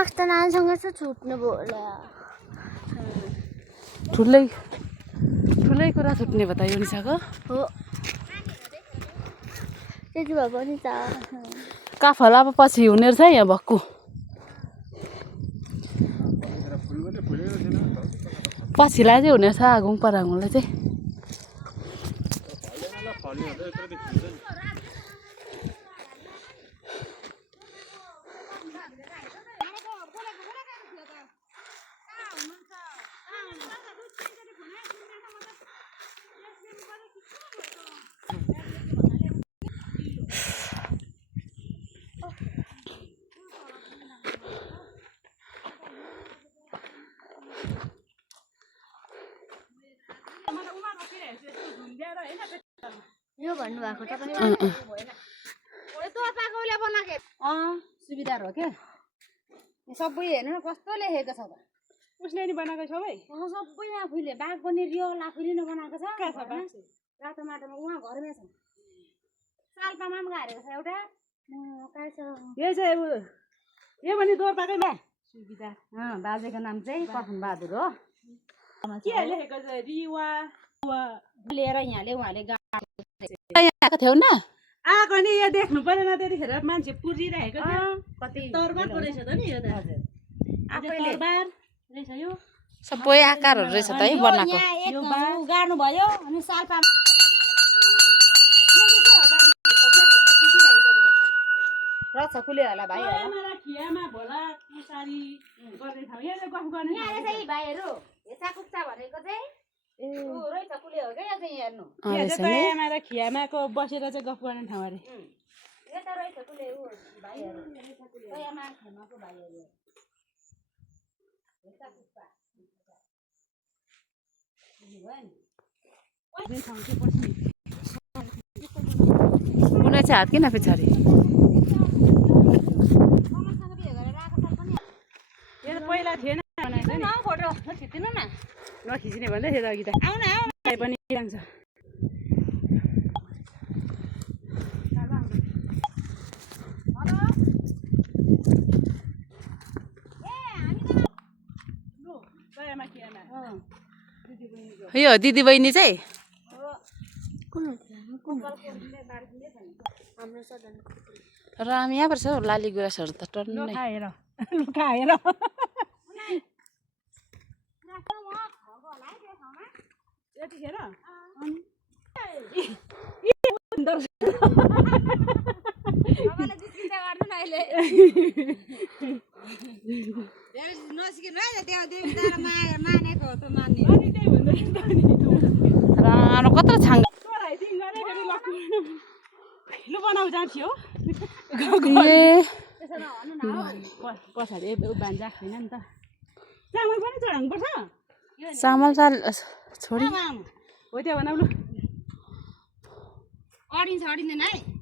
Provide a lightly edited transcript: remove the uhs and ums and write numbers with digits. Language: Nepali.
मास्टर नानीसँग चाहिँ छुट्नु भयो होला ठुलै ठुलै कुरा छुट्ने भयो त यो निसाको हो त्यति भए पनि त काफल अब पछि हुने रहेछ यहाँ भक्कु पछिलाई चाहिँ हुने रहेछ आगुङ पराङलाई चाहिँ यो भन्नुभएको तपाईँ सुविधा हो क्या सबै हेर्नु न कस्तो लेखेको छ त उसले नि बनाएको छ भाइ सबै आफूले बाघ पनि रियल आफूले नै बनाएको छ रातो माटोमा उहाँ घरमै छ सालपामा पनि गाडेको छ एउटा यो चाहिँ यो पनि दोर्पाकै बा सुविधा बाजेको नाम चाहिँ कफन बहादुर हो के लेखेको छ रिवा लिएर यहाँले उहाँले आएको थियौ न आएको नि यहाँ देख्नु परेन त्यतिखेर मान्छे पुरिरहेको कति तरबारको रहेछ त नि यो त तरबार रहेछ यो सबै आकारहरू रहेछ त है बनाएको गाड्नु भयो अनि सालपामा रछ खुले होला भाइ खियामा भोला मुसारी गर्ने ठाउँ यहाँ गफ गर्ने यहाँ चाहिँ भाइहरू हेचा कुच्चा भनेको चाहिँ रहेछ खुले हो क्या यहाँ चाहिँ हेर्नु दयामा र खियामाको बसेर चाहिँ गफ गर्ने ठाउँ अरे यता रहेछ खुले भाइहरू दयामा खियामाको भाइहरू हेचा कुच्चा कुनै चाहिँ हात किन पछाडि यो पहिला थिएन फोटो खिच्दिनु न नखिच्ने भन्दै थियो त अघि त आउन पनि जान्छ यो दिदी बहिनी चाहिँ र हामी यहाँ पर्छ लाली गुराँसहरू त टन्नै खाएर यतिखेर रानो कत्रो छाङ्गा लु बनाउ जान्थ्यो पछाडि बान्जा छैन नि त चामल पनि चढाउनुपर्छ चामल छोडी हो त्यो बनाउ लु अडिन्छ अडिँदैन है